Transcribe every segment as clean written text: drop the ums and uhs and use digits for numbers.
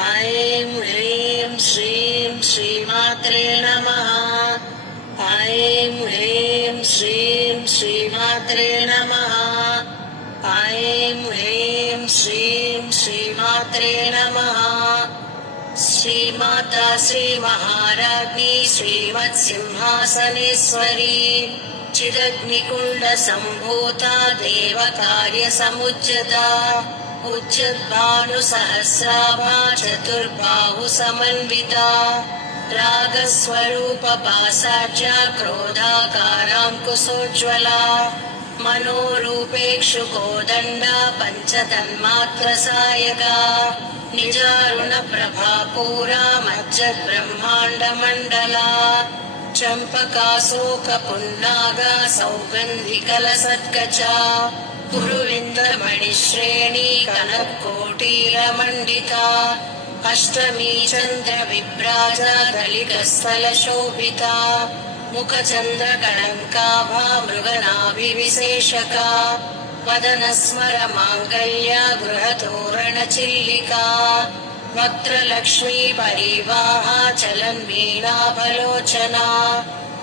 ऐं ह्रीं श्रीं श्रीमात्रे नमः। ऐं ह्रीं श्रीं श्रीमात्रे नमः। ऐं ह्रीं श्रीं श्रीमात्रे नमः। श्रीमाता श्रीमहाराज्ञी श्रीमत्सिंहासनेश्वरी चिदग्निकुण्डसम्भूता देवकार्यसमुज्जता उच्चद्भानुसहस्राभा चतुर्बाहुसमन्विता रागस्वरूपपासाढ्या क्रोधाकाराङ्कुशोज्ज्वला मनोरूपेक्षुकोदण्डा पञ्चतन्मात्रसायका निजारुणप्रभापूरा मज्जद्ब्रह्माण्डमण्डला चम्पकाशोकपुन्नागा सौगन्धिकलसत्कचा कुरुविन्दमणिश्रेणी कनत्कोटीरमण्डिता अष्टमी चन्द्रविभ्राजा दलितस्थलशोभिता मुखचन्द्रकलङ्काभा मृगनाभिविशेषका वदनस्मरमाङ्गल्या गृहतोरणचिल्लिका वक्त्रलक्ष्मी परिवाहा चलन्वीणाफलोचना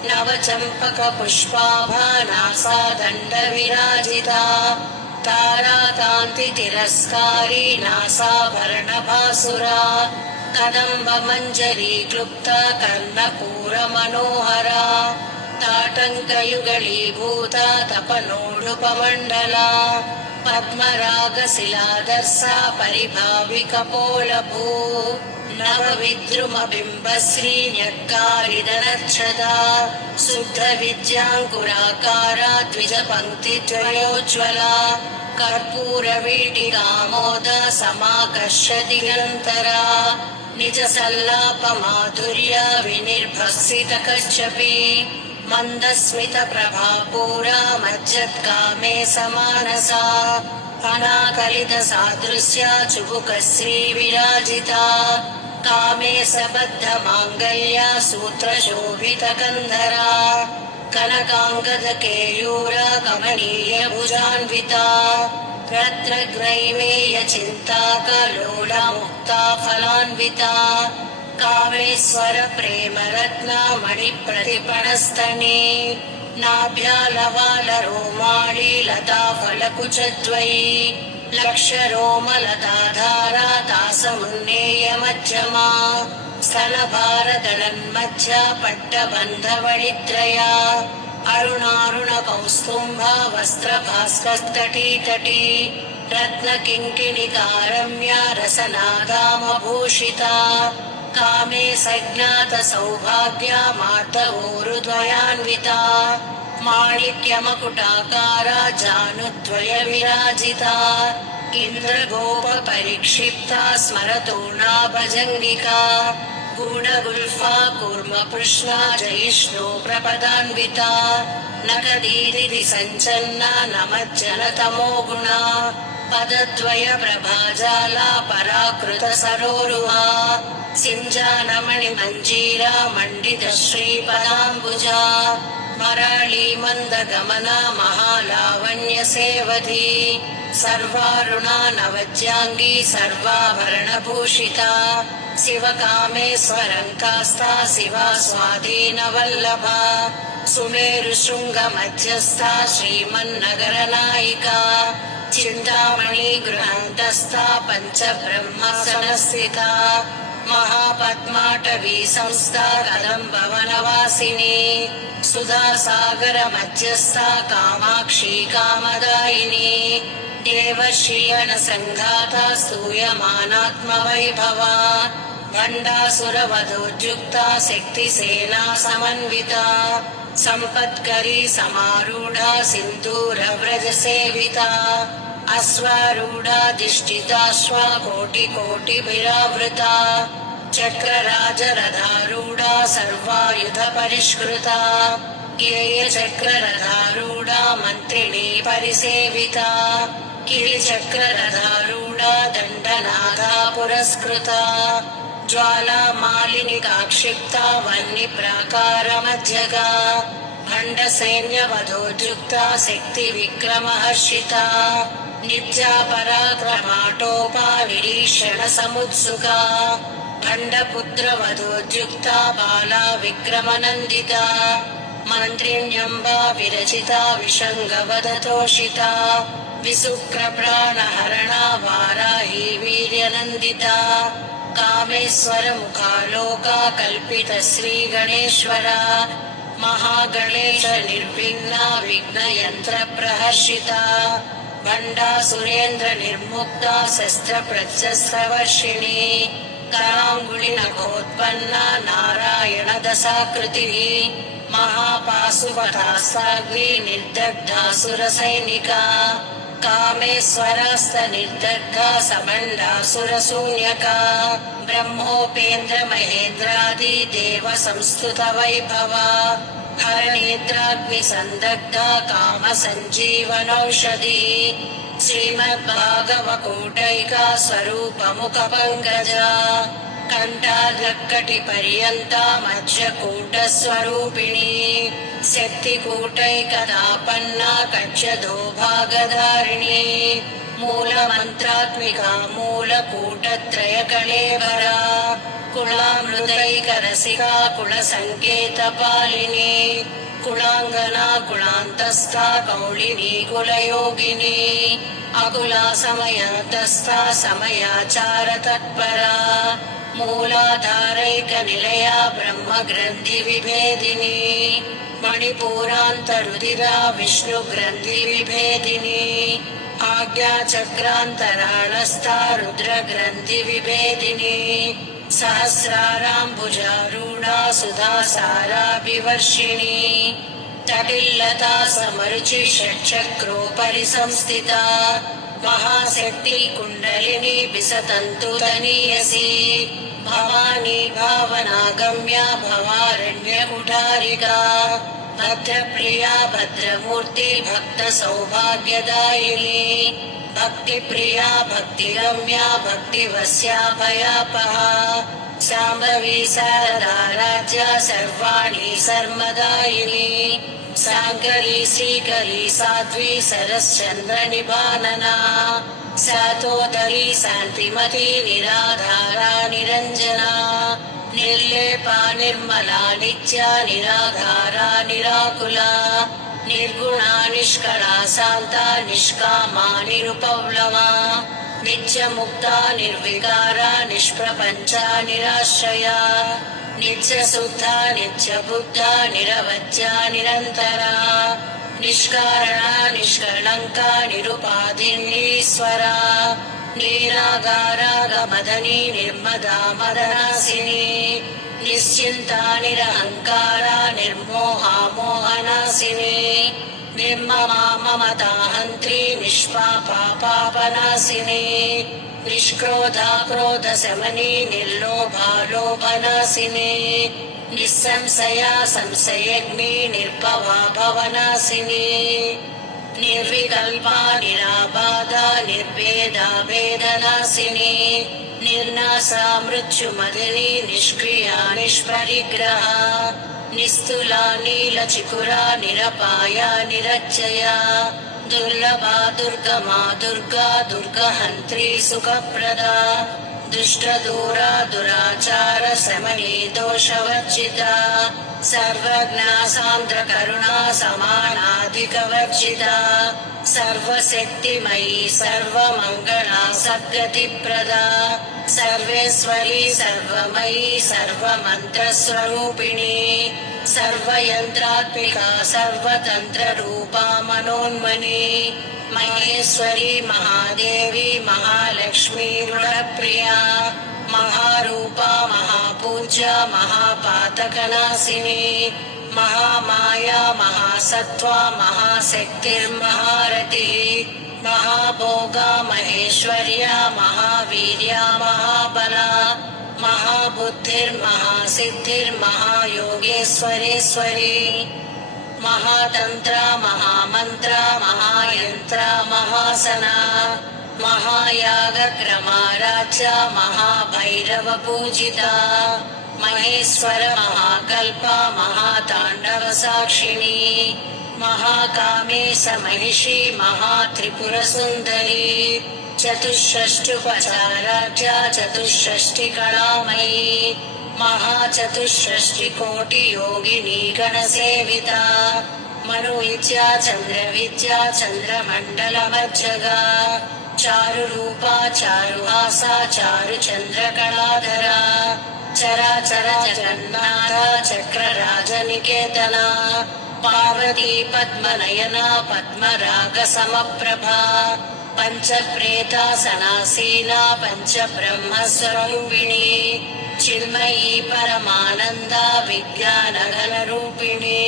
नवचम्पकपुष्पाभा नासादण्डविराजिता ताराकान्तितिरस्कारी नासाभरणभासुरा कदम्बमञ्जरी क्लुप्ता कर्णपूरमनोहरा ताटङ्कयुगलीभूता तपनोडुपमण्डला पद्मरागशिलादर्शा परिभाविकपोलभू नवविद्रुमबिम्बश्रीन्यक्कारिदनच्छदा शुद्धविद्याङ्कुराकारा द्विजपङ्क्तिद्वयोज्ज्वला कर्पूरवीटिकामोदा समाकर्षदिगन्तरा निजसल्लापमाधुर्या विनिर्भसितकच्छपि मन्दस्मितप्रभापूरा मज्जत्कामे समानसा अनाकलितसादृश्या चुबुकश्रीविराजिता कामे सबद्धमाङ्गल्या सूत्रशोभितकन्धरा कनकाङ्गदकेयूरा कमनीयभुजान्विता रत्नग्रैवेयचिन्ताकलोला मुक्ता फलान्विता कामेश्वरप्रेमरत्ना मणिप्रतिपणस्तने नाभ्यालवालरोमाणि लताफलकुचद्वयी लक्षरोमलताधारा तासमुन्नेयमध्यमा स्तनभारदलन्मध्या पट्टबन्धवळित्रया अरुणारुणकौस्तुम्भा वस्त्रभास्कस्तटीतटी रत्नकिङ्किणिकारम्या रसनादामभूषिता कामे सज्ञातसौभाग्या मातवोरुद्वयान्विता माणिक्यमकुटाकारा जानुद्वयविराजिता इन्द्रगोपपरिक्षिप्ता स्मरतोर्णाभजङ्गिका गूढगुल्फा कूर्मपृष्णा जयिष्णो प्रपदान्विता नखदीरिति सञ्चन्ना नमज्जनतमो गुणा पदद्वयप्रभाजाला पराकृतसरोरुहा सिञ्जानमणिमञ्जीरा मण्डितश्रीपदाम्बुजा मराळीमन्दगमना महालावण्यसेवधी सर्वारुणा नवज्जाङ्गी सर्वाभरणभूषिता शिवकामेश्वरङ्कास्ता शिवा स्वाधीनवल्लभा सुमेरुशृङ्गमध्यस्था श्रीमन्नगरनायिका चिन्तामणि गृहान्तस्था पञ्चब्रह्मासनस्थिता महापद्माटवी संस्था कदम्बवनवासिनी सुधासागरमध्यस्था कामाक्षी कामदायिनी देवर्षियणसङ्घाता स्तूयमानात्मवैभवा भण्डासुरवधोद्युक्ता शक्तिसेना समन्विता सम्पत्करी समारूढा सिन्दूरव्रजसेविता अश्वारूढाधिष्ठिताश्वा कोटिकोटिभिरावृता चक्रराजरथारूढा सर्वायुधपरिष्कृता गिरिचक्ररथारूढा मन्त्रिणी परिसेविता गिरिचक्ररथारूढा दण्डनाथा पुरस्कृता ज्वालामालिनिकाक्षिप्ता वह्निप्राकारमध्यगा भण्डसैन्यवधोद्युक्ता शक्तिविक्रमहर्षिता नित्या पराक्रमाटोपा विरीक्षणसमुत्सुका भण्डपुत्रवधोद्युक्ता बाला विक्रमनन्दिता मन्त्रिण्यम्बा विरचिता विषङ्गवदतोषिता विशुक्रप्राणहरणा वाराही वीर्यनन्दिता कामेश्वरमुखालोका कल्पितश्रीगणेश्वरा महागणेश निर्विघ्ना विघ्नयन्त्रप्रहर्षिता भण्डासुरेन्द्र निर्मुक्ता शस्त्रप्रशस्त्रवर्षिणी कराङ्गुलिनखोत्पन्ना नारायणदशाकृतिः महापाशुपटास्ताग्नि निर्दग्धासुरसैनिका कामेश्वरास्तनिर्दग्धा समण्डासुरशून्यका ब्रह्मोपेन्द्रमहेन्द्रादि देव संस्तुतवैभवा हरनेत्राग्निसन्दग्धा कामसञ्जीवनौषधी श्रीमद्भागवकोटैका स्वरूपमुखपङ्कजा कण्ठार्धकटिपर्यन्ता मध्यकूटस्वरूपिणी शक्तिकूटैकदापन्ना कक्षधोभागधारिणी मूलमन्त्रात्मिका मूलकूटत्रयकळेबरा कुलामृतैकरसिका कुलसङ्केतपालिनी कुलाङ्गना कुलान्तस्था कौलिनी कुलयोगिनी अकुला समयान्तस्था समयाचारतत्परा मूलाधारैकनिलया ब्रह्मग्रन्थिविभेदिनी मणिपूरान्तरुधिरा विष्णुग्रन्थिविभेदिनी आज्ञाचक्रान्तराळस्था रुद्रग्रन्थिविभेदिनी सहस्राराम्बुजारूढा सुधासाराभिवर्षिणी तटिल्लता समरुचि षट्चक्रोपरि संस्थिता महाशक्ति कुण्डलिनी विसतन्तुतनीयसी भवानी भावनागम्या भवारण्यकुठारिका भद्रप्रिया भद्रमूर्ति भक्तसौभाग्यदायिनी भक्तिप्रिया भक्तिरम्या भक्तिवस्या भयापहा शाम्भवी शारदा राज्या सर्वाणि सर्वदायिनी साङ्करी श्रीकरी साध्वी सरश्चन्द्रनिभानना सातोदरी शान्तिमती निराधारा निरञ्जना निर्लेपा निर्मला नित्या निराधारा निराकुला निर्गुणा निष्कला शान्ता निष्कामा निरुपप्लवा नित्यमुक्ता निर्विकारा निष्प्रपञ्चा निराश्रया नित्यशुद्धा नित्यबुद्धा निरवध्या निरन्तरा निष्कारणा निष्कलङ्का निरुपाधिनीश्वरा निरागारागमदनी निर्मदा मदनासिनी निश्चिन्ता निरहङ्कारा निर्मोहा मोहनासिनी निर्ममा ममता हन्त्री निष्पापा पापनासिनी निष्क्रोधा क्रोधशमनी निर्लोभा लोभनासिनी निस्संशया संशयग्नि निर्भवा भवनासिनी निर्विकल्पा निराबाधा निर्भेदा भेदनासिनी निर्नासा मृत्युमदिनी निष्क्रिया निष्परिग्रहा निस्तुला नीलचिकुरा निरपाया निरज्जया दुर्लभा दुर्गमा दुर्गा दुर्गहन्त्री सुखप्रदा दुष्टदूरा दुराचार शमनी दोषवर्जिता सर्वज्ञा सान्द्रकरुणा समानाधिकवर्जिता सर्वशक्तिमयी सर्वमङ्गला सद्गतिप्रदा सर्वेश्वरी सर्वमयी सर्वमन्त्रस्वरूपिणी सर्वयन्त्रात्मिका सर्वतन्त्ररूपा मनोन्मनी महेश्वरी महादेवी महालक्ष्मी ऋणप्रिया महारूपा महापूज्या महापातकनाशिनी महामाया महासत्त्वा महाशक्तिर्महारतिः महाभोगा महेश्वर्या महावीर्या महाबला महाबुद्धिर्महासिद्धिर्महायोगेश्वरेश्वरी महातन्त्रा महामन्त्रा महायन्त्रा महासना महायागक्रमाराध्या महाभैरवपूजिता महेश्वर महाकल्पा महाताण्डवसाक्षिणी महाकामेश महिषी महात्रिपुरसुन्दरी चतुष्षष्ट्युपचाराढ्या चतुष्षष्टिकलामयी महाचतुष्षष्टिकोटियोगिनी गणसेविता मनुविद्या चन्द्रविद्या चन्द्रमण्डलमज्जगा चारुरूपा चारुहासा चारुचन्द्रकलाधरा चराचर जगन्नाथा चक्रराजनिकेतना पार्वती पद्मनयना पद्मरागसमप्रभा पञ्चप्रेतासनासीना पञ्चब्रह्मस्वरूपिणी चिन्मयी परमानन्दा विज्ञानघनरूपिणी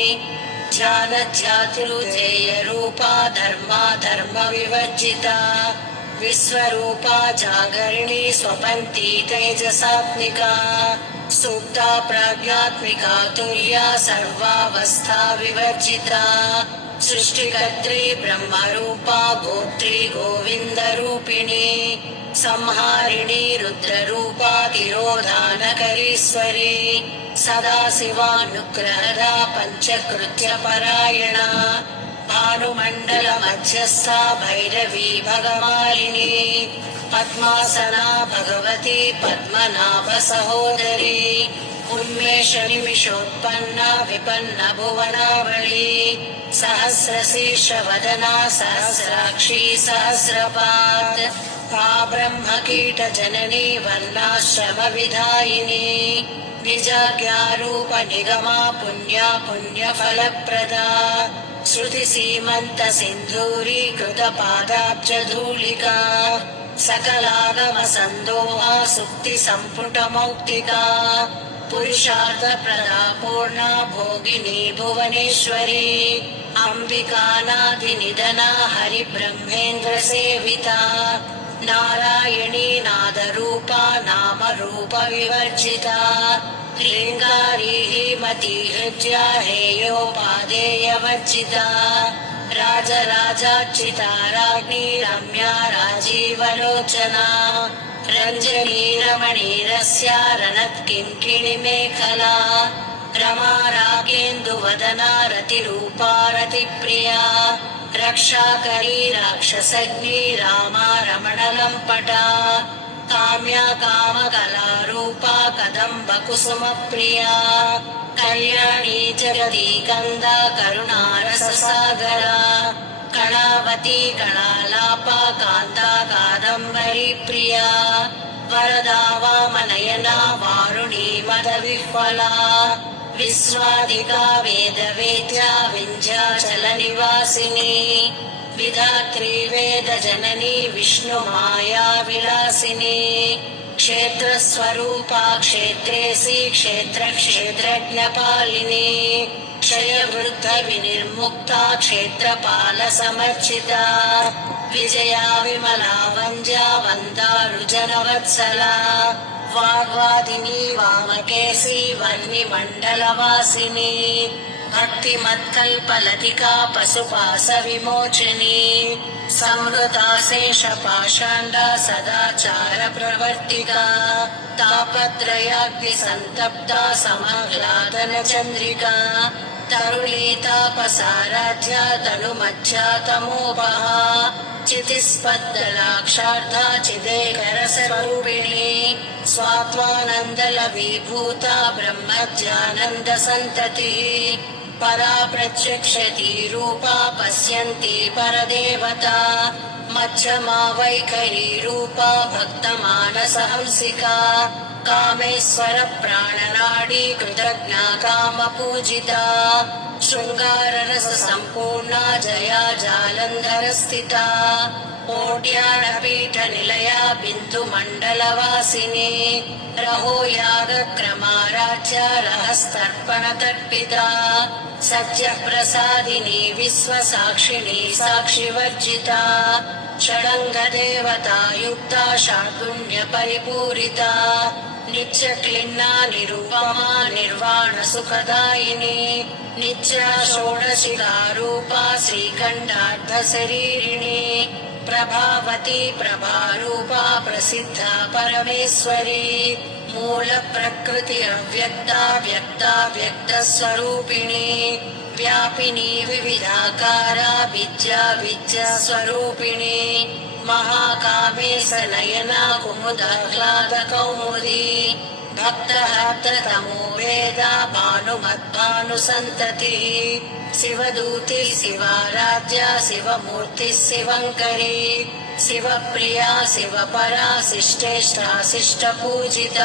ध्यानध्यातृजेयरूपा धर्मा धर्मविवर्जिता विश्वरूपा जागरिणी स्वपन्ती तेजसात्मिका सुप्ता प्रज्ञात्मिका तुर्या सर्वावस्था विवर्जिता सृष्टिकर्त्री ब्रह्मरूपा गोत्री गोविन्दरूपिणी संहारिणी रुद्ररूपा तिरोधानकरीश्वरी सदाशिवानुग्रहदा पञ्चकृत्यपरायणा भानुमण्डलमध्यस्था भैरवी भगमालिनी पद्मासना भगवती पद्मनाभसहोदरी उन्मेषनिमिषोत्पन्ना विपन्नभुवनावळी सहस्रशीर्षवदना सहस्राक्षी सहस्रपात् ब्रह्मकीटजननी वर्णाश्रमविधायिनी निजाज्ञारूपनिगमा पुण्या पुण्यफलप्रदा श्रुतिसीमन्तसिन्धूरीकृतपादाब्जधूलिका सकलागमसन्दोहा सुक्तिसम्पुटमौक्तिका पुरुषार्थप्रदा पूर्णा भोगिनी भुवनेश्वरी अम्बिकानादिनिधना हरिब्रह्मेन्द्रसेविता नारायणी नादरूपा नामरूपविवर्जिता ह्रीङ्गारी हीमती हृद्या हेयोपादेयवर्जिता राजराजार्चिता राज्ञी रम्या राजीवलोचना रञ्जनी रमणीरस्या रणत्किङ्किणिमेखला रमा रागेन्दुवदना रतिरूपा रतिप्रिया रक्षाकरी राक्षसज्ञी रामा रमणलम्पटा काम्या कामकलारूपा कदम्बकुसुमप्रिया कल्याणी जगदीकन्दा करुणारससागरा कलावती कलालापा कान्ता कादम्बरी प्रिया वरदा वामनयना वारुणी मदविह्वला विश्वादिका वेदवेद्या विन्ध्याचलनिवासिनी विधात्री वेदजननी विष्णुमाया विलासिनी क्षेत्रस्वरूपा क्षेत्रेसी क्षेत्रक्षेत्रज्ञपालिनी क्षयवृद्धविनिर्मुक्ता क्षेत्रपालसमर्चिता विजया विमला वन्द्या वन्दारुजनवत्सला वाग्वादिनी वामकेशी वह्निमण्डलवासिनी भक्तिमत्कल्पलतिका पशुपाशविमोचिनी संहृताशेषपाषाण्डा सदाचारप्रवर्तिका तापत्रयाग्निसन्तप्ता समह्लादनचन्द्रिका तरुणीतापसाराध्या तनुमध्या तमोपहा चितिस्पद्दलाक्षार्धा चिदेकरस्वरूपिणी स्वात्मानन्दलवीभूता ब्रह्मज्ञानन्दसन्ततिः परा प्रत्यक्षति रूपा पश्यन्ति परदेवता मध्यमा वैखरी रूपा भक्तमानसहंसिका कामेश्वर प्राणनाडी कृतज्ञा कामपूजिता शृङ्गाररस सम्पूर्णा जया जालन्धरस्थिता कोट्यानपीठनिलया बिन्दुमण्डलवासिनी रहो यागक्रमाराध्या रहस्तर्पणतर्पिता सत्यप्रसादिनी विश्वसाक्षिणी साक्षिवर्जिता षडङ्गदेवता युक्ता षड्गुण्यपरिपूरिता नित्यक्लिन्ना निरुपमा निर्वाणसुखदायिनी नित्या षोडशिका रूपा श्रीखण्डार्धशरीरिणी ప్రభావతి ప్రభారూపా ప్రసిద్ధ పరమేశ్వరి మూల ప్రకృతి అవ్యక్త వ్యక్త వ్యక్త స్వరూపిణి వ్యాపిని వివిధాకార విద్యా విద్యా స్వరూపిణి మహాకామేశ నయన కుముదాహ్లాద కౌముది భక్తహర్త తమో వేద భానుమద్భాను సంతతి శివదూతి శివారాధ్య శివమూర్తి శివంకరి శివప్రియా శివపరా శిష్టేష్టా శిష్ట పూజిత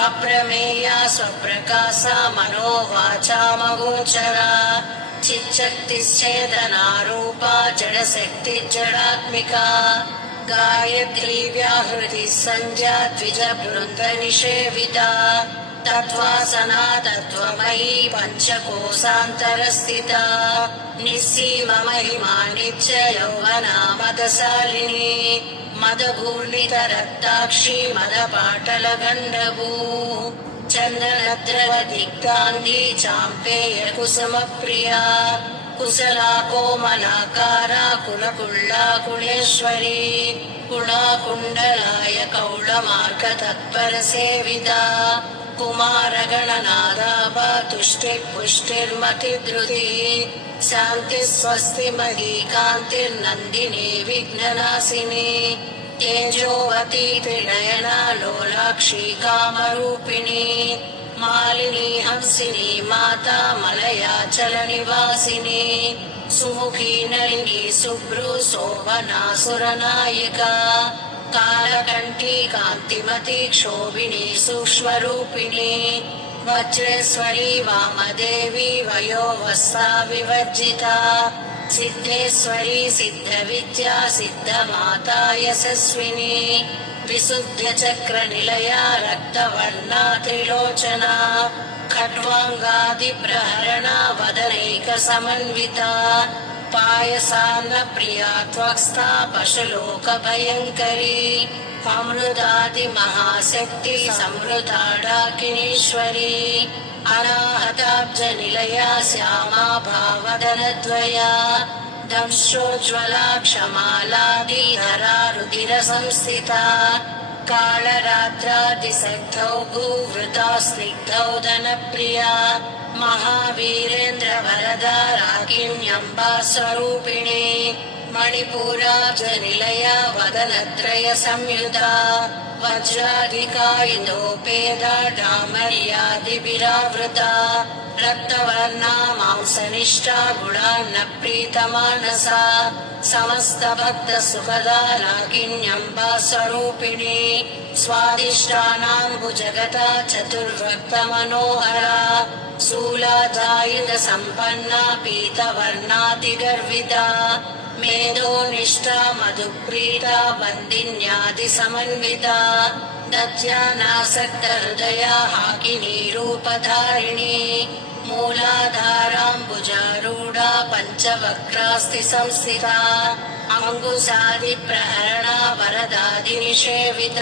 అప్రమేయ స్వప్రకాశ మనోవాచామగోచర చిచ్చక్తిశ్చేదనారూపా జడశక్తి జడాత్మిక గాయత్రీ వ్యాహృతి సంధ్యా ద్విజ బృంద నిషేవిత తత్వాసనా తత్వమయీ పంచకోశాంతర స్థిత నిస్సీమ మహిమా నిత్య యౌవనా మదశాలిని మదఘూర్ణిత రక్తాక్షి మదపాటల గండభూ చందనద్రవ దిగ్ధాంగి చాంపేయ కుసుమ ప్రియా కుశలా కోమలాకార కులకుళ్ళా కుళేశ్వరి కుళాకుండలాయ కౌళ మార్గ తత్పర సేవిత కుమారగణనాదాభా తుష్టి పుష్టిర్మతి ధృతి శాంతి స్వస్తి మహీ కాంతిర్నందిని విఘ్ననాశిని తేజోవతి త్రినయన లోలాక్షి కామరూపిణి మాలిని హంసిని మాతా మలయాచల నివాసిని సుముఖీ నళిని శుభ్రు శోభనా సురనాయిక కాలకంఠీ కాంతిమతి క్షోభిణి సూక్ష్మరూపిణి వజ్రేశ్వరి వామదేవి వయోవస్సా వివర్జిత సిద్ధేశ్వరి సిద్ధ విద్యా సిద్ధ మాతా యశస్విని విశుద్ధ చక్ర నిలయ రక్తవర్ణా త్రిలోచన ఖడ్వాంగాది ప్రహరణ వదనైక సమన్విత పాయసాన్న ప్రియా త్వక్స్థా పశులోక భయంకరి అమృతాది మహాశక్తి సంవృతాడాకినీశ్వరి అనాహతాబ్జ నిలయ శ్యామా భావదనద్వయా దంశ్రోజ్వలా క్షమాలాదిధరా రుధిర సంస్థిత కాళరాత్రాదిసగ్ధౌ భూవృతా స్నిగ్ధౌ ధనప్రియా మహావీరేంద్ర వరదా రాకిణ్యంబా స్వరూపిణి మణిపూరాబ్జ నిలయ వదనత్రయ సంయుత వజ్రాధికాయుధోపేద డామర్యాదిభిరావృత రక్తవర్ణా మాంసనిష్టా గుడాన్న ప్రీతమానసా సమస్త భక్త సుఖదా రాకిణ్యంబా స్వరూపిణి స్వాదిష్టానాం భుజగత చతుర్భక్త మనోహరా శూలాధాయుధ సంపన్నా పీతవర్ణాతి గర్విత మేధోనిష్టా మధుప్రీత బందిన్యాది సమన్విత దధ్యానాసక్త హృదయ హాకినీ రూపధారిణి మూలాధారాంబుజారూఢా పంచవక్రాస్తి సంస్థిత అంగుశాది ప్రహరణ వరదాది నిషేవిత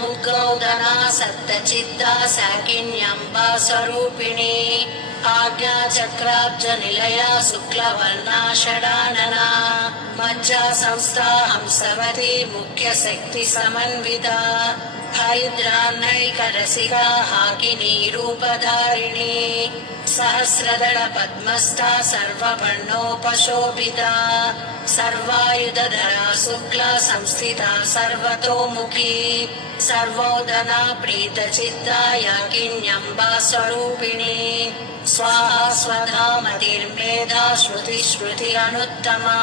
ముద్గౌదనా సప్తచిత్తా శాకిన్యంబా స్వరూపిణి ఆజ్ఞాచక్రాబ్జ నిలయ శుక్లవర్ణా షడాననా మజ్జా సంస్థా హంసవతి ముఖ్య శక్తి సమన్విత హరిద్రాన్నైకరసికా హాకినీ రూపధారిణి సహస్రదళ పద్మస్థా సర్వవర్ణోపశోభిత సర్వాయుధధరా శుక్లా సంస్థితా సర్వతోముఖీ సర్వోదనా ప్రీతచిత్తా యాకిన్యంబా స్వరూపిణి స్వాహా స్వధామతిర్మేధా శృతి స్మృతి అనుత్తమా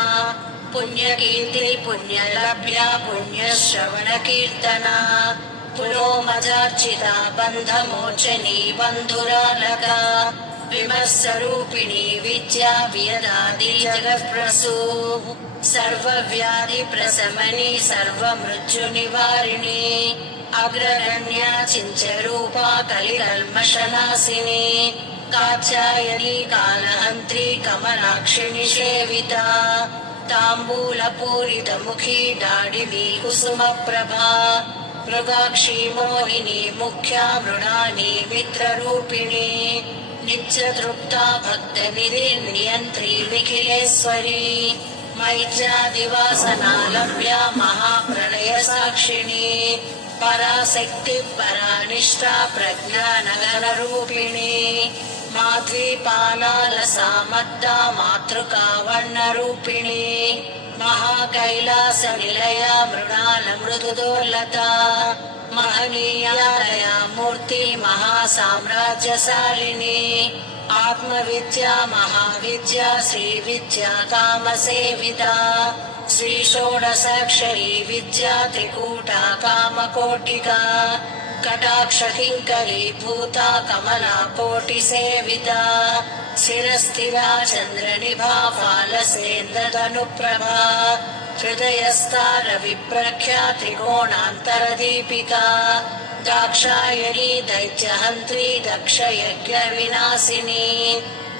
పుణ్యకీర్తి పుణ్యలభ్య పుణ్యశ్రవణ కీర్తన పురోమజార్చిత బంధమోచనీ బంధురాలగా విమర్శరూపిణి విద్యా వియదాది జగత్ప్రసూ సర్వవ్యాధి ప్రశమని సర్వమృత్యు నివారిణి అగ్రగణ్యా చించరూపా కలికల్మషనాశిని కాచాయని కాలహంత్రి కమలాక్షిణి సేవిత తాంబూలపూరిత ముఖీ డాడివి కుసుమ ప్రభా మృగాక్షి మోహిని ముఖ్యా మృడాని మిత్రరూపిణి నిత్యతృప్తా భక్తనిధి నియంత్రి నిఖిలేశ్వరి मैत्र्यादिवासनालभ्या महाप्रलयसाक्षिणी पराशक्ति परानिष्ठा प्रज्ञानगणरूपिणी माध्वीपालालसामद्दा मातृकावर्णरूपिणी महाकैलासनिलया मृणालमृदुदोर्लता महनीयालया मूर्ति महासाम्राज्यशालिनी आत्मविद्या महाविद्या श्रीविद्या कामसेविता श्रीषोडशाक्षरी विद्या त्रिकूटा कामकोटिका कटाक्षकिङ्करी भूता कमला कोटिसेविता शिरस्थिरा चन्द्रनिभा फालसेन्द्रतनुप्रभा हृदयस्था रविप्रख्या त्रिकोणान्तरदीपिका दाक्षायणी दैत्यहन्त्री दक्षयज्ञविनाशिनी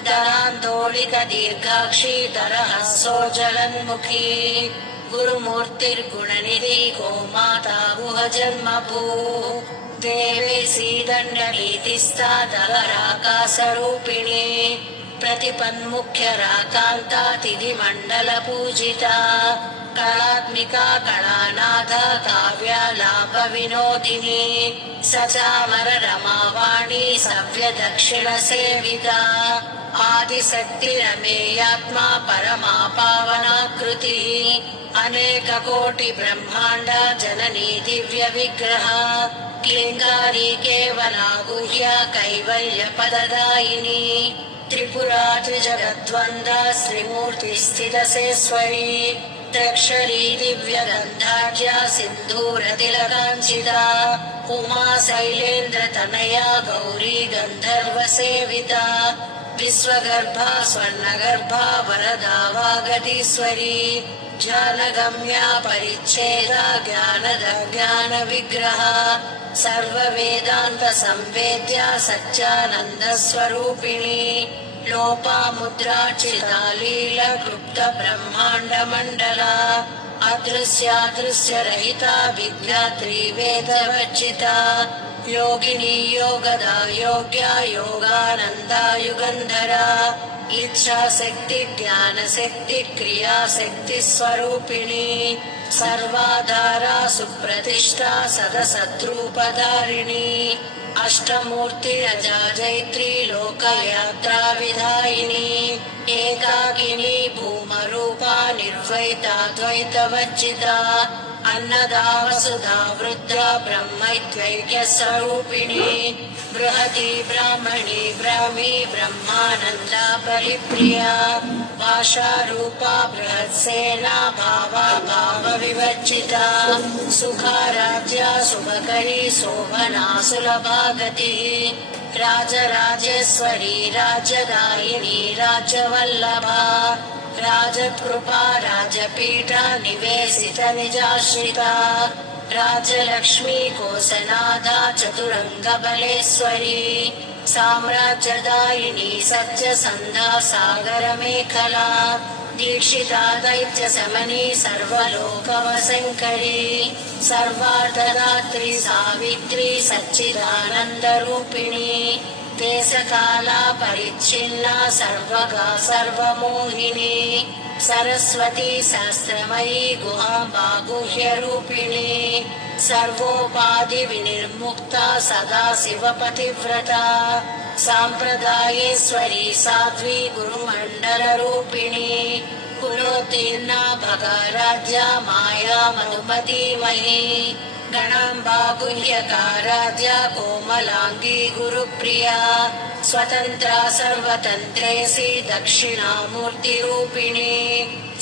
दरान्दोलिकदीर्घाक्षी दरहस्रोज्ज्वलन्मुखी गुरुमूर्तिर्गुणनिधि गोमाता गुहजन्मभू देवेशी दण्डनीतिस्था दहराकाशरूपिणी प्रतिपन्मुख्यराकान्ता तिथिमण्डलपूजिता कलात्मिका कलानाथा काव्यालापविनोदिनी सचामर रमावाणी सव्यदक्षिणसेविता आदिशक्तिरमेयात्मा परमा पावनाकृतिः अनेककोटिब्रह्माण्ड जननी दिव्यविग्रह क्लिङ्गारी केवला गुह्या कैवल्यपददायिनी त्रिपुरा त्रिजगद्वन्द्वा श्रीमूर्तिस्थितसेश्वरी त्र्यक्षरी दिव्यगन्धाढ्या सिन्धूरतिलकाञ्चिता उमा शैलेन्द्रतनया गौरी गन्धर्वसेविता विश्वगर्भा स्वर्णगर्भा वरदा वागतीश्वरी ज्ञानगम्या परिच्छेदा ज्ञानद ज्ञानविग्रहा सर्ववेदान्तसंवेद्या सच्चानन्दस्वरूपिणी लोपामुद्रार्चिता लीलक्लुप्तब्रह्माण्डमण्डला अदृश्यादृश्यरहिता विज्ञात्री वेदवर्जिता योगिनी योगदा योग्या योगानन्दा युगन्धरा इच्छाशक्ति ज्ञानशक्ति क्रियाशक्ति स्वरूपिणी सर्वाधारा सुप्रतिष्ठा सदसद्रूपधारिणी अष्टमूर्ति अजा जैत्री लोकयात्रा विधायिनी एकाकिनी भूमरूपा निर्वैता द्वैतवर्जिता अन्नदा वसुधा वृद्धा ब्रह्मैक्यस्वरूपिणी बृहती ब्राह्मणी ब्राह्मी ब्रह्मानन्दा परिप्रिया भाषारूपा बृहत्सेना भावा भावविवर्जिता सुखाराध्या शुभकरी शोभना सुलभा गतिः राजराजेश्वरी राजदायिनी राजवल्लभा राजकृपा राजपीठा निवेशित निजाश्रिता राजलक्ष्मी कोसनादा चतुरङ्गबलेश्वरी साम्राज्यदायिनी सत्यसन्धा सागरमेखला दीक्षिता दैत्यशमनी सर्वलोकवशङ्करी सर्वार्थदात्री सावित्री सच्चिदानन्दरूपिणी देशकाला परिच्छिन्ना सर्वगा सर्वमोहिनी सरस्वती सहस्रमयी गुहाम्बा गुह्यरूपिणी सर्वोपाधिविनिर्मुक्ता सदा शिवपतिव्रता साम्प्रदायेश्वरी साध्वी गुरुमण्डलरूपिणी कुलोत्तीर्णा भगाराध्या माया मधुमतीमही गणाम्बा गुह्यकाराध्या कोमलाङ्गी गुरुप्रिया स्वतन्त्रा सर्वतन्त्रेसी दक्षिणामूर्तिरूपिणी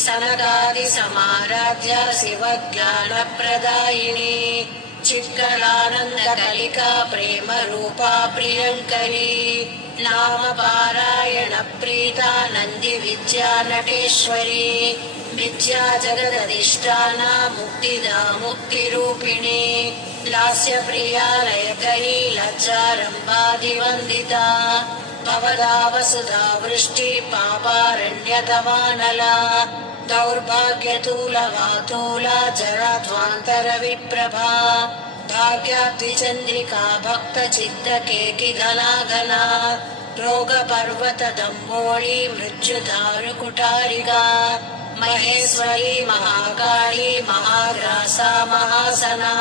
सनकादिसमाराध्या शिवज्ञानप्रदायिनी चित्कलानन्दकलिका प्रेमरूपा प्रियङ्करी नामपारायणप्रीता नन्दिविद्या नटेश्वरी विद्या जगदधिष्ठाना मुक्तिदा मुक्तिरूपिणी लास्यप्रिया लयकरी लज्जारम्भादिवन्दिता भवदा वसुधा वृष्टि पापारण्यतमानला दौर्भाग्यतूलवातूला जराध्वान्तरविप्रभा भाग्याब्धिचन्द्रिका भक्तचित्तकेकिघनाघना रोगपर्वतदम्बोळी मृत्युदारुकुटारिका महेश्वरी महाकाली महाग्रासा महासना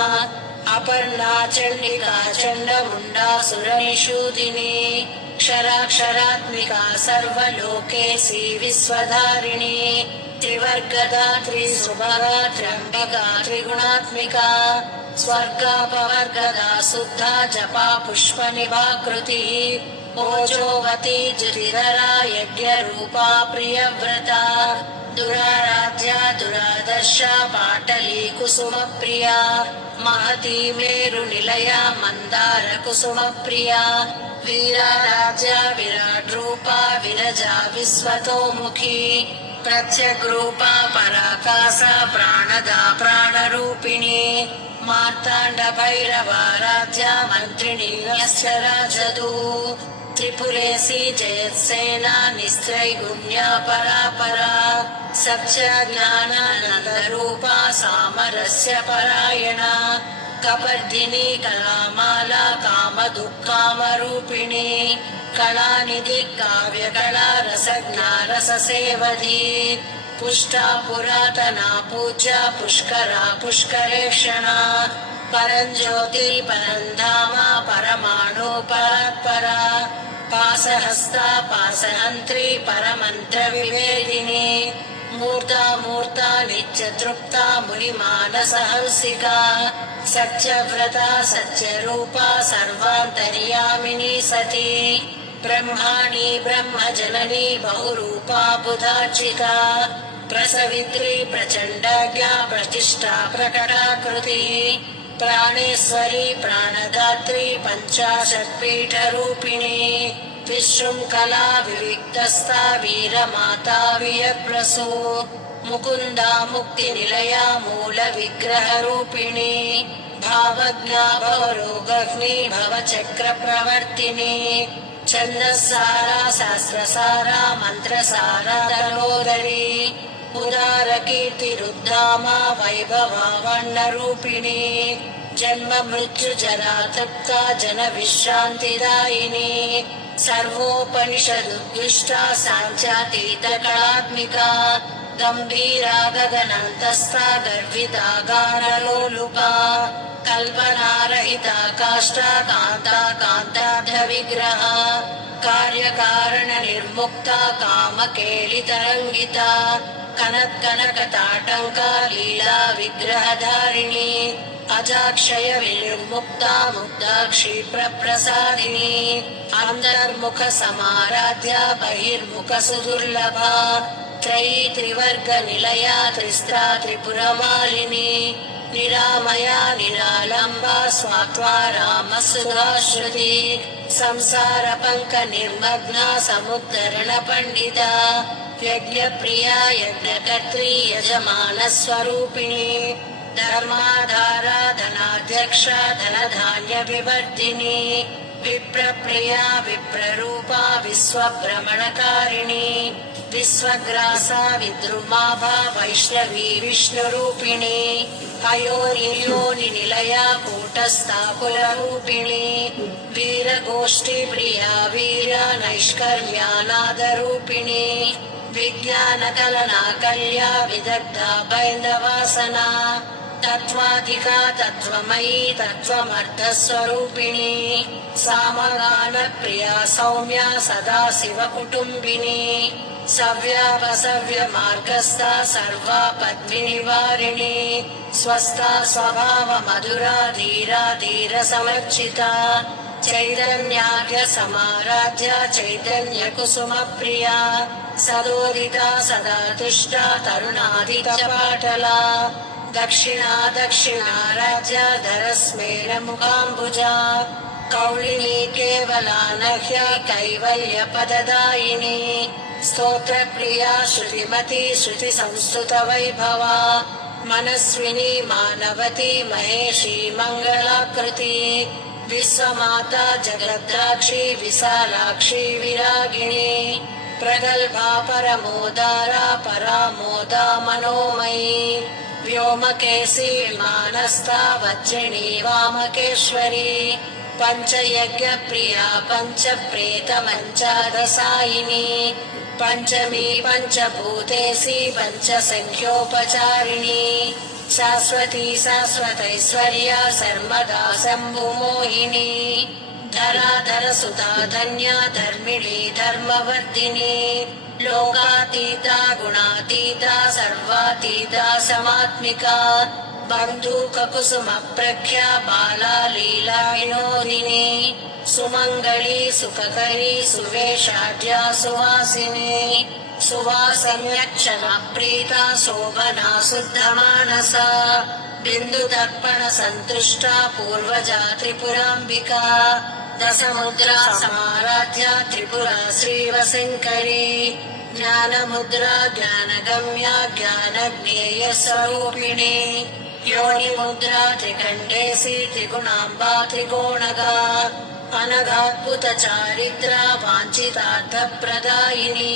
अपर्णा चण्डिका चण्डमुण्डा सुरनिषूदिनी क्षराक्षरात्मिका सर्वलोकेशी विश्वधारिणी त्रिवर्गदा त्रिसुभगा त्र्यम्बिका त्रिगुणात्मिका स्वर्गापवर्गदा शुद्धा जपा पुष्पनिभाकृतिः ओजोवती ज्युतिधरा यज्ञरूपा प्रियव्रता दुराराध्या दुरादर्शा पाटली कुसुमप्रिया महती मेरुनिलया मन्दार कुसुमप्रिया वीराराध्या विराट्रूपा विरजा विश्वतोमुखी प्रत्यग्रूपा पराकाशा प्राणदा प्राणरूपिणी मार्ताण्ड भैरवाराध्या मन्त्रिणी राजदू त्रिपुरेशी जयत्सेना निस्त्रैगुण्या परापरा सत्यज्ञानानन्दरूपा सामरस्य परायणा कपर्दिनी कलामाला कामदुःखामरूपिणी कलानिधि काव्यकला रसज्ञा रससेवधी पुष्टा पुरातना पूज्या पुष्करा पुष्करेक्षणा परञ्ज्योति परन्धामा परमाणु परात्परा पासहस्ता पासहन्त्री परमन्त्रविवेदिनी मूर्ता मूर्ता नित्यतृप्ता मुनिमानसहंसिका सत्यव्रता सत्यरूपा सर्वान्तर्यामिनी सती ब्रह्माणि ब्रह्मजननी बहुरूपा बुधार्चिता प्रसवित्री प्रचण्डाज्ञा प्रतिष्ठा प्रकटाकृतिः प्राणेश्वरी प्राणदात्री पञ्चाशत्पीठरूपिणी विशृङ्खला विविक्तस्था वीरमाता वियप्रसू मुकुन्दा मुक्तिनिलया मूलविग्रहरूपिणी भावज्ञा भवरोगग्नि भवचक्रप्रवर्तिनी छन्दस्सारा शास्त्रसारा मन्त्रसारा तनोदरी उदारकीर्तिरुद्धामा वैभवा वर्णरूपिणी जन्म मृत्यु जरा तृप्ता जनविश्रान्तिदायिनी सर्वोपनिषदुद्दिष्टा साङ्ख्यातीतकलात्मिका गम्भीरा गगनान्तस्था गर्विता गानलोलुपा कल्पनारहिता काष्ठा कान्ता कान्तार्धविग्रहा कार्यकारणनिर्मुक्ता कामकेलितरङ्गिता कनत्कनकताटङ्का लीला विग्रहधारिणी अजाक्षय विनिर्मुक्ता मुग्धाक्षी प्रप्रसादिनी अन्तर्मुख समाराध्या बहिर्मुख सुदुर्लभा त्रयी त्रिवर्ग निलया त्रिस्त्रा त्रिपुरमालिनी निरामया निरालम्बा स्वात्वा रामसुधाश्रुति संसार पंक निर्मग्ना समुद्धरण पंडिता यज्ञप्रिया यज्ञकर्त्री यजमान स्वरूपिणी धर्माधारा धनाध्यक्षा धनधान्य विवर्धिनी विप्रप्रिया विप्ररूपा विश्वभ्रमणकारिणी विश्वग्रासा विद्रुमाभा वैष्णवी विष्णुरूपिणी अयोनियोनि निलया कूटस्था कुलरूपिणी वीरगोष्ठी प्रिया वीरा नैष्कर्म्यानादरूपिणी विज्ञानकलना कल्या विदग्धा बैन्दवासना तत्त्वाधिका तत्त्वमयी तत्त्वमर्थस्वरूपिणी सामगानप्रिया सौम्या सदाशिवकुटुम्बिनी सव्यापसव्यमार्गस्था सर्वापद्विनिवारिणी स्वस्था स्वभावमधुरा धीरा धीरसमर्चिता चैतन्याढ्य समाराध्या चैतन्यकुसुमप्रिया सदोदिता सदा तुष्टा तरुणादितपाटला दक्षिणा दक्षिणाराध्या धरस्मेरमुखाम्बुजा कौलिनी केवला नह्या कैवल्यपददायिनी स्तोत्रप्रिया श्रुतिमती श्रुतिसंस्तुतवैभवा मनस्विनी मानवती महेशी मङ्गलाकृति विश्वमाता जगद्राक्षी विशालाक्षी विरागिणी प्रगल्भा परमोदारा परामोदा मनोमयी व्योमकेशी विमानस्था वज्रिणी वामकेश्वरी पञ्चयज्ञप्रिया पञ्चप्रेतमञ्चादसायिनी पञ्चमी पञ्चभूतेशी पञ्चसङ्ख्योपचारिणी शाश्वती शाश्वतैश्वर्या सर्वदा शम्भुमोहिनी धराधरसुता धन्या धर्मिणी धर्मवर्धिनी लोकातीता गुणातीता सर्वातीता समात्मिका बन्धुककुसुमप्रख्या बाला लीला विनोदिनी सुमङ्गली सुखकरी सुवेशाढ्या सुवासिनी सुवासम्यक्षणप्रीता शोभना शुद्धमानसा बिन्दुदर्पणसन्तुष्टा पूर्वजा त्रिपुराम्बिका दशमुद्रा समाराध्या त्रिपुरा श्रीवशङ्करी ज्ञानमुद्रा ज्ञानगम्या ज्ञानज्ञेयस्वरूपिणी योनिमुद्रा त्रिकण्डेशी त्रिगुणाम्बा त्रिकोणगा अनघाद्भुतचारित्रा वाञ्छितार्थप्रदायिनी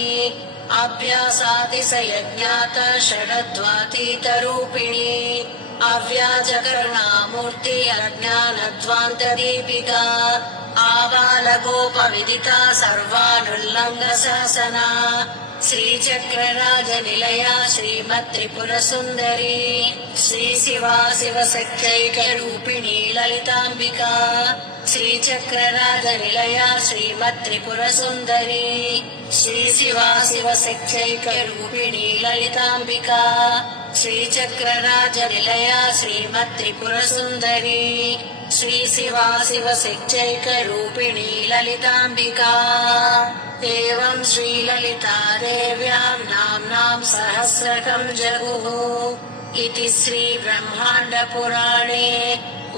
अभ्यासातिशयज्ञाता षडद्वातीतरूपिणी अव्याजकरुणामूर्ति अज्ञानध्वान्तदीपिका आबालगोपविदिता सर्वानुल्लङ्घशासना श्रीचक्रराजनिलया श्रीमत्त्रिपुरसुन्दरी श्रीशिवा शिवशक्त्यैकरूपिणी ललिताम्बिका श्रीचक्रराजनिलया श्रीमत्त्रिपुरसुन्दरी श्रीशिवा शिवशक्त्यैकरूपिणी ललिताम्बिका श्रीचक्रराजनिलया श्रीमत्त्रिपुरसुन्दरी श्रीशिवा शिवशक्त्यैकरूपिणी ललिताम्बिका एवं श्रीललितादेव्यां नाम्नां सहस्रकं जगुः इति श्रीब्रह्माण्डपुराणे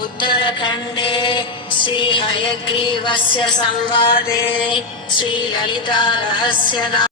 उत्तरखण्डे श्रीहयग्रीवस्य संवादे श्रीललितारहस्यनाम